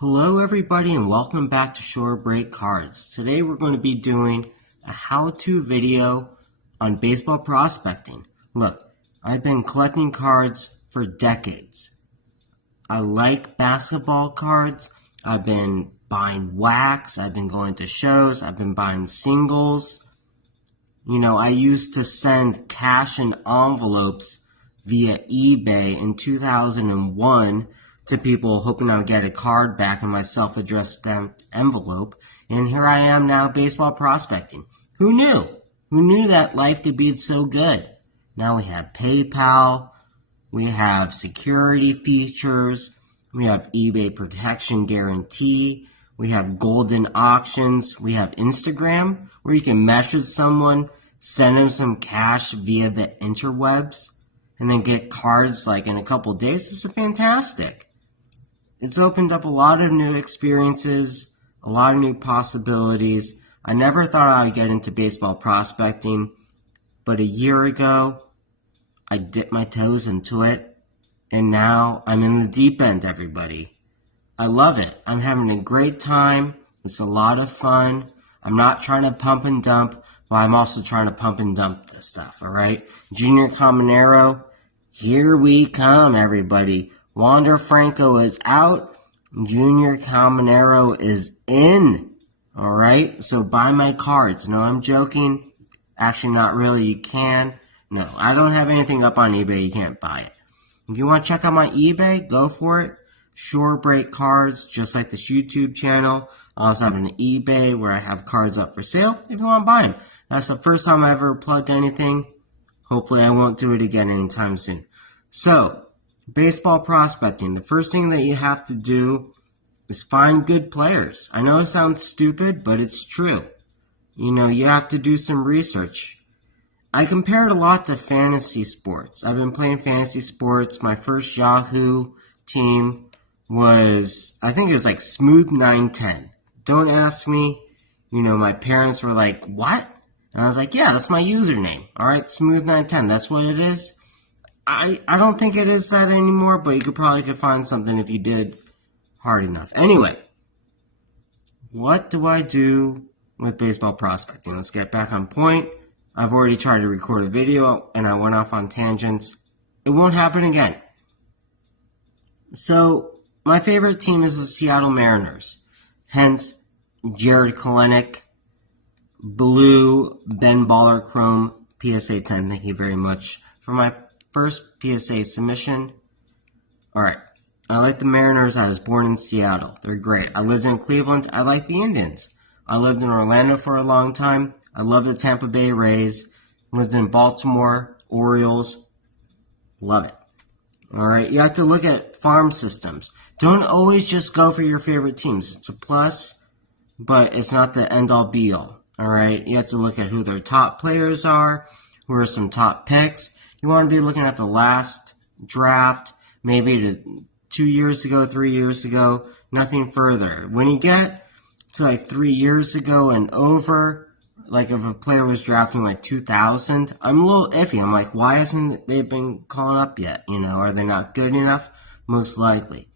Hello everybody and welcome back to Short Break Cards. Today we're going to be doing a how-to video on baseball prospecting. Look, I've been collecting cards for decades. I like basketball cards. I've been buying wax. I've been going to shows. I've been buying singles. You know, I used to send cash in envelopes via eBay in 2001 to people hoping I would get a card back in my self-addressed stamped envelope. And here I am now baseball prospecting. Who knew? Who knew that life could be so good? Now we have PayPal. We have security features. We have eBay protection guarantee. We have golden auctions. We have Instagram, where you can message someone, send them some cash via the interwebs, and then get cards like in a couple days. This is fantastic. It's opened up a lot of new experiences, a lot of new possibilities. I never thought I would get into baseball prospecting, but a year ago, I dipped my toes into it, and now I'm in the deep end, everybody. I love it. I'm having a great time. It's a lot of fun. I'm not trying to pump and dump, but I'm also trying to pump and dump the stuff, all right? Junior Caminero, here we come, everybody. Wander Franco is out. Junior Caminero is in. All right? So buy my cards. No, I'm joking. Actually, not really. You can. No, I don't have anything up on eBay. You can't buy it. If you want to check out my eBay, go for it. Short Break Cards, just like this YouTube channel. I also have an eBay where I have cards up for sale if you want to buy them. That's the first time I ever plugged anything. Hopefully, I won't do it again anytime soon. So, baseball prospecting, the first thing that you have to do is find good players. I know it sounds stupid, but it's true. You know, you have to do some research. I compare it a lot to fantasy sports. I've been playing fantasy sports. My first Yahoo team was, I think it was like Smooth 910. Don't ask me. You know, my parents were like, what? And I was like, yeah, that's my username. All right, Smooth 910, that's what it is. I don't think it is that anymore, but you could find something if you did hard enough. Anyway, what do I do with baseball prospecting? Let's get back on point. I've already tried to record a video, and I went off on tangents. It won't happen again. So, my favorite team is the Seattle Mariners. Hence, Jared Kelenic, Blue, Ben Baller Chrome, PSA 10. Thank you very much for my first PSA submission. Alright, I like the Mariners. I was born in Seattle. They're great. I lived in Cleveland. I like the Indians. I lived in Orlando for a long time. I love the Tampa Bay Rays. Lived in Baltimore, Orioles. Love it. Alright, you have to look at farm systems. Don't always just go for your favorite teams. It's a plus, but it's not the end-all be-all. Alright, you have to look at who their top players are, who are some top picks. You want to be looking at the last draft, maybe 2 years ago, 3 years ago, nothing further. When you get to like 3 years ago and over, like if a player was drafting like 2000, I'm a little iffy. I'm like, why hasn't they been calling up yet? You know, are they not good enough? Most likely.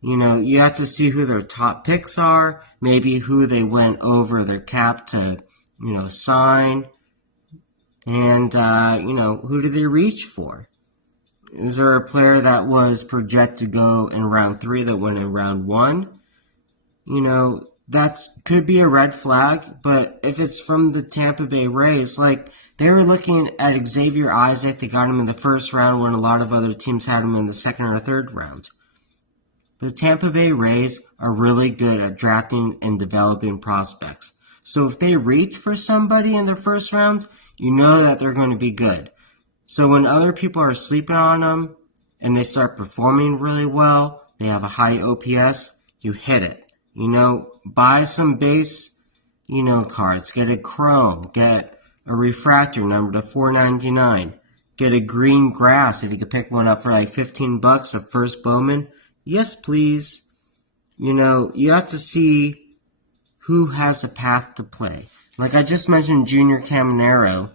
You know, you have to see who their top picks are, maybe who they went over their cap to, you know, sign. And, you know, who do they reach for? Is there a player that was projected to go in round 3 that went in round 1? You know, that could be a red flag, but if it's from the Tampa Bay Rays, like, they were looking at Xavier Isaac. They got him in the first round when a lot of other teams had him in the second or third round. The Tampa Bay Rays are really good at drafting and developing prospects. So if they reach for somebody in their first round, you know that they're going to be good. So when other people are sleeping on them and they start performing really well, they have a high OPS, you hit it. You know, buy some base, you know, cards. Get a chrome. Get a refractor number to $4.99. Get a green grass if you could pick one up for like $15, a first Bowman. Yes, please. You know, you have to see who has a path to play. Like I just mentioned Junior Caminero.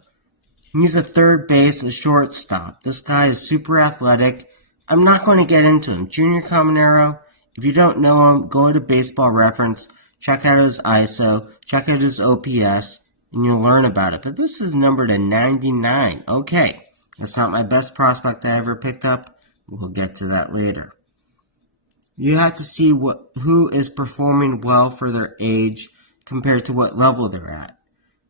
He's a third base, a shortstop. This guy is super athletic. I'm not going to get into him. Junior Caminero If you don't know him, go to Baseball Reference, check out his ISO, check out his OPS, and you'll learn about it. But this is numbered to 99. Okay, that's not my best prospect I ever picked up. We'll get to that later. You have to see who is performing well for their age compared to what level they're at.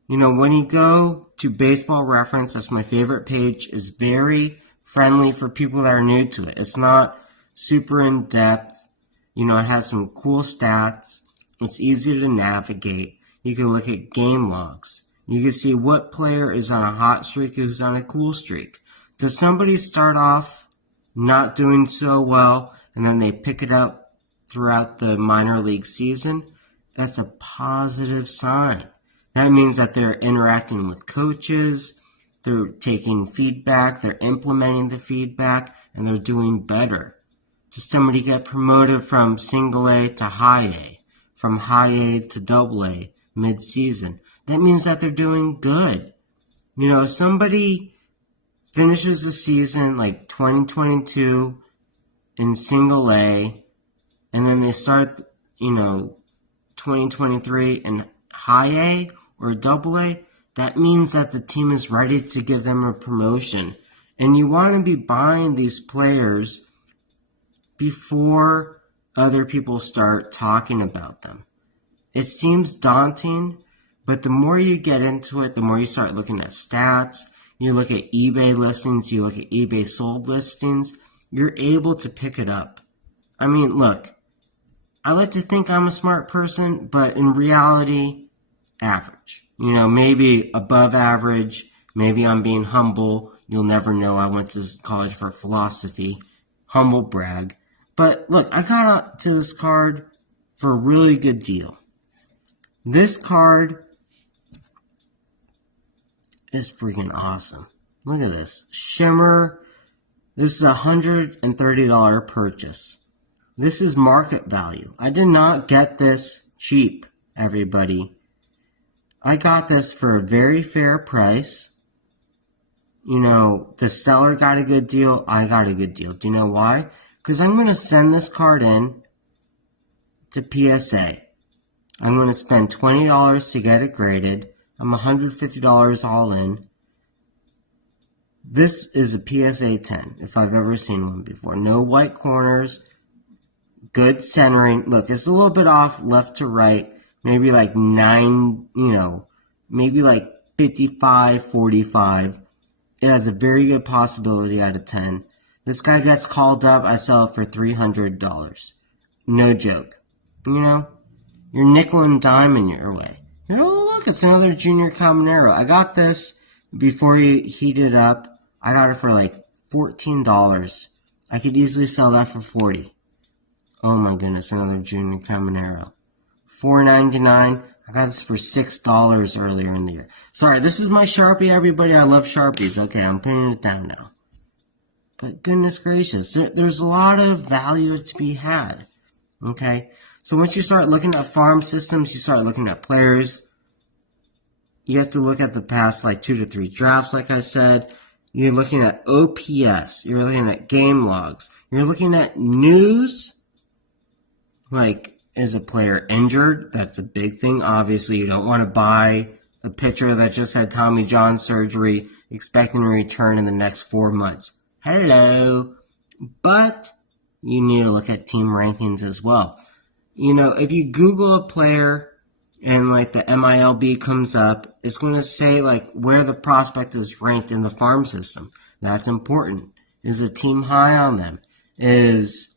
You know, when you go to Baseball Reference, that's my favorite page, is very friendly for people that are new to it. It's not super in-depth. You know, it has some cool stats. It's easy to navigate. You can look at game logs. You can see what player is on a hot streak, who's on a cool streak. Does somebody start off not doing so well and then they pick it up throughout the minor league season? That's a positive sign. That means that they're interacting with coaches, they're taking feedback, they're implementing the feedback, and they're doing better. Does somebody get promoted from single A to high A, from high A to double A mid-season? That means that they're doing good. You know, if somebody finishes the season like 2022 in single A, and then they start, 2023 in high A or double A, that means that the team is ready to give them a promotion. And you want to be buying these players before other people start talking about them. It seems daunting, but the more you get into it, the more you start looking at stats, you look at eBay listings, you look at eBay sold listings, you're able to pick it up. I mean, look, I like to think I'm a smart person, but in reality, average. Maybe above average, maybe I'm being humble. You'll never know. I went to college for philosophy. Humble brag. But look, I got to this card for a really good deal. This card is freaking awesome. Look at this. Shimmer. This is a $130 purchase. This is market value. I did not get this cheap, everybody. I got this for a very fair price. The seller got a good deal. I got a good deal. Do you know why? Because I'm going to send this card in to PSA. I'm going to spend $20 to get it graded. I'm $150 all in. This is a PSA 10, if I've ever seen one before. No white corners. Good centering. Look, it's a little bit off left to right. Maybe like 9, maybe like 55, 45. It has a very good possibility out of 10. This guy gets called up. I sell it for $300. No joke. You're nickel and diming your way. Oh, look, it's another Junior Caminero. I got this before he heated up. I got it for like $14. I could easily sell that for $40. Oh my goodness, another Junior Caminero. $4.99. I got this for $6 earlier in the year. Sorry, this is my Sharpie, everybody. I love Sharpies. Okay, I'm putting it down now. But goodness gracious, there's a lot of value to be had. Okay, so once you start looking at farm systems, you start looking at players. You have to look at the past like 2 to 3 drafts, like I said. You're looking at OPS. You're looking at game logs. You're looking at news. Like, is a player injured? That's a big thing. Obviously, you don't want to buy a pitcher that just had Tommy John surgery expecting a return in the next 4 months. Hello. But you need to look at team rankings as well. If you Google a player and like the MILB comes up, it's going to say like where the prospect is ranked in the farm system. That's important. Is the team high on them? Is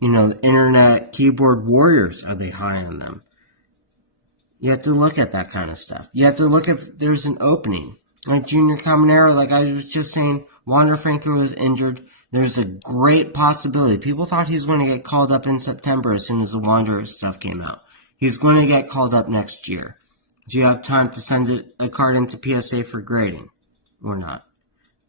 the internet keyboard warriors, are they high on them? You have to look at that kind of stuff. You have to look if there's an opening. Like Junior Caminero, like I was just saying, Wander Franco is injured. There's a great possibility. People thought he was going to get called up in September as soon as the Wanderer stuff came out. He's going to get called up next year. Do you have time to send a card into PSA for grading or not?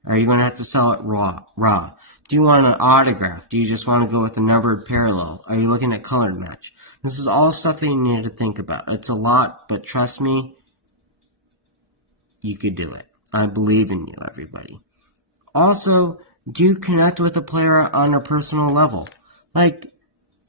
Are you going to have to sell it raw? Do you want an autograph? Do you just want to go with a numbered parallel? Are you looking at colored match? This is all stuff that you need to think about. It's a lot, but trust me, you could do it. I believe in you, everybody. Also, do you connect with a player on a personal level? Like,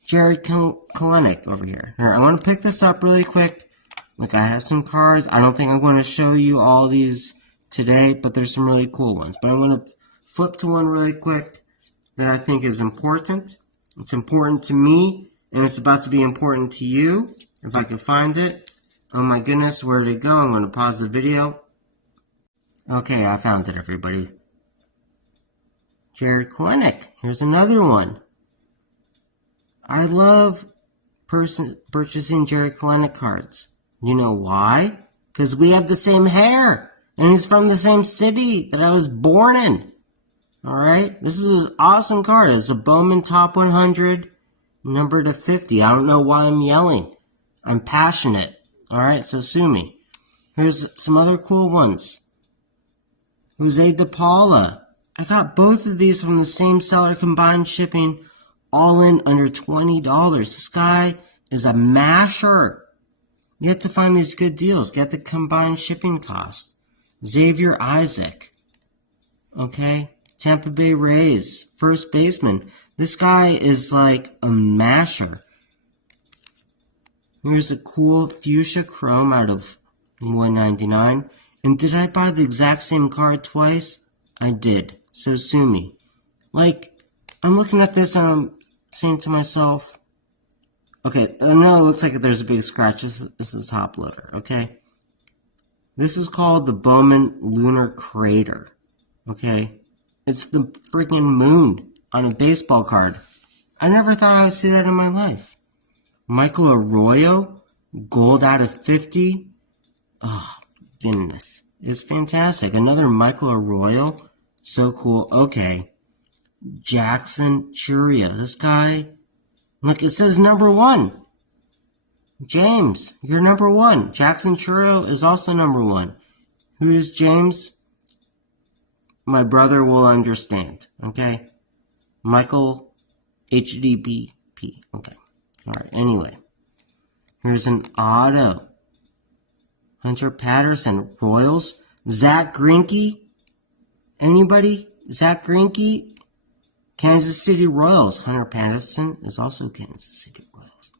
Jared Kalenic over here. Here, I want to pick this up really quick. Look, I have some cards. I don't think I'm going to show you all these today, but there's some really cool ones. But I'm going to flip to one really quick that I think is important. It's important to me, and it's about to be important to you. If I can find it. Oh my goodness, where did it go? I'm going to pause the video. Okay, I found it, everybody. Jared Kalenic. Here's another one. I love purchasing Jared Kalenic cards. You know why? Because we have the same hair. And he's from the same city that I was born in. Alright? This is an awesome card. It's a Bowman Top 100, number to 50. I don't know why I'm yelling. I'm passionate. Alright, so sue me. Here's some other cool ones. Jose De Paula. I got both of these from the same seller, combined shipping, all in under $20. This guy is a masher. You have to find these good deals. Get the combined shipping cost. Xavier Isaac. Okay. Tampa Bay Rays. First baseman. This guy is like a masher. Here's a cool fuchsia chrome out of $199. And did I buy the exact same card twice? I did. So sue me. Like, I'm looking at this and I'm saying to myself, okay, I know it looks like there's a big scratch. This is a top loader, okay? This is called the Bowman Lunar Crater, okay? It's the freaking moon on a baseball card. I never thought I would see that in my life. Michael Arroyo, gold out of 50. Oh, goodness. It's fantastic. Another Michael Arroyo. So cool. Okay. Jackson Churia. This guy. Look, it says number 1. James, you're number 1. Jackson Churia is also number 1. Who is James? My brother will understand. Okay. Michael HDBP. Okay. Alright, anyway. Here's an auto. Hunter Patterson, Royals. Zach Greinke. Anybody? Zach Greinke? Kansas City Royals. Hunter Patterson is also Kansas City Royals.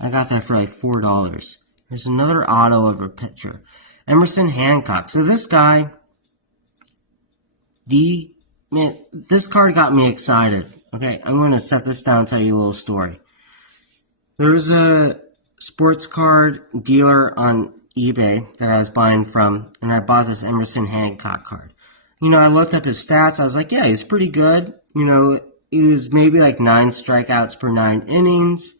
I got that for like $4. There's another auto of a pitcher. Emerson Hancock. So this guy, this card got me excited. Okay, I'm going to set this down and tell you a little story. There was a sports card dealer on eBay that I was buying from, and I bought this Emerson Hancock card. You know, I looked up his stats. I was like, yeah, he's pretty good. You know, he was maybe like 9 strikeouts per 9 innings,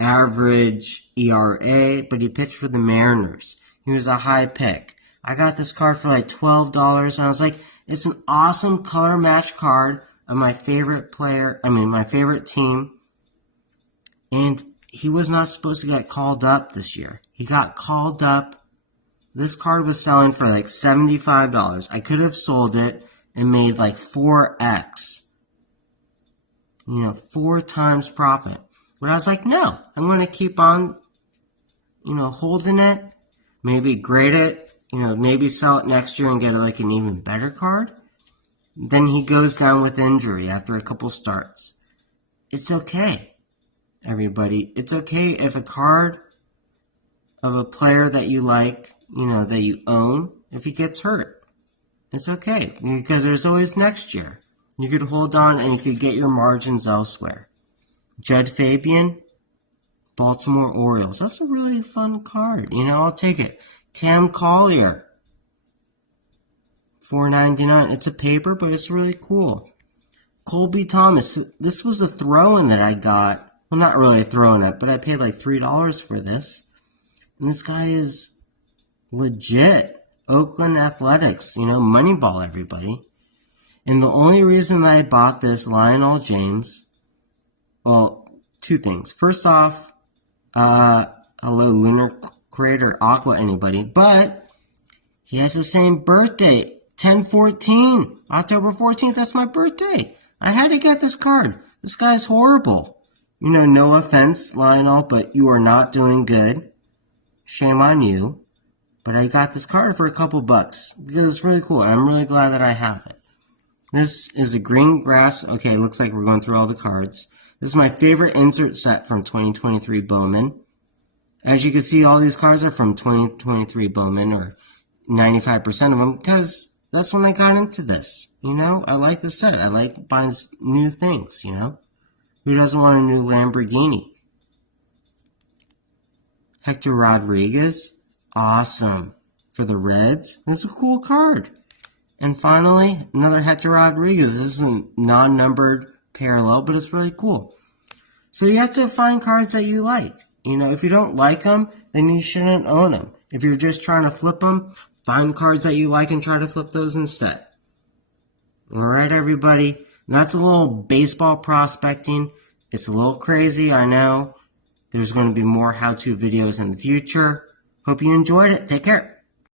average ERA, but he pitched for the Mariners. He was a high pick. I got this card for like $12, and I was like, it's an awesome color match card of my favorite player, my favorite team. And he was not supposed to get called up this year. He got called up. This card was selling for like $75. I could have sold it and made like 4x. You know, 4 times profit. But I was like, no, I'm going to keep on, holding it. Maybe grade it. Maybe sell it next year and get like an even better card. Then he goes down with injury after a couple starts. It's okay, everybody. It's okay if a card of a player that you like, that you own, if he gets hurt. It's okay, because there's always next year. You could hold on and you could get your margins elsewhere. Jed Fabian, Baltimore Orioles. That's a really fun card. I'll take it. Cam Collier, $4.99. It's a paper, but it's really cool. Colby Thomas. This was a throw-in that I got. Well, not really a throw-in, but I paid like $3 for this. And this guy is legit. Oakland Athletics. Moneyball, everybody. And the only reason that I bought this Lionel James, well, 2 things. First off, hello, Lunar Crater, Aqua, anybody. But he has the same birthday. 10/14, October 14th, that's my birthday. I had to get this card. This guy's horrible. No offense, Lionel, but you are not doing good. Shame on you. But I got this card for a couple bucks because it's really cool, and I'm really glad that I have it. This is a green grass. Okay, looks like we're going through all the cards. This is my favorite insert set from 2023 Bowman. As you can see, all these cards are from 2023 Bowman, or 95% of them, because that's when I got into this. You know, I like the set. I like buying new things, you know. Who doesn't want a new Lamborghini? Hector Rodriguez, awesome. For the Reds, this is a cool card. And finally, another Hector Rodriguez. This is a non-numbered parallel, but it's really cool. So you have to find cards that you like. You know, if you don't like them, then you shouldn't own them. If you're just trying to flip them, find cards that you like and try to flip those instead. Alright, everybody. That's a little baseball prospecting. It's a little crazy, I know. There's going to be more how-to videos in the future. Hope you enjoyed it. Take care.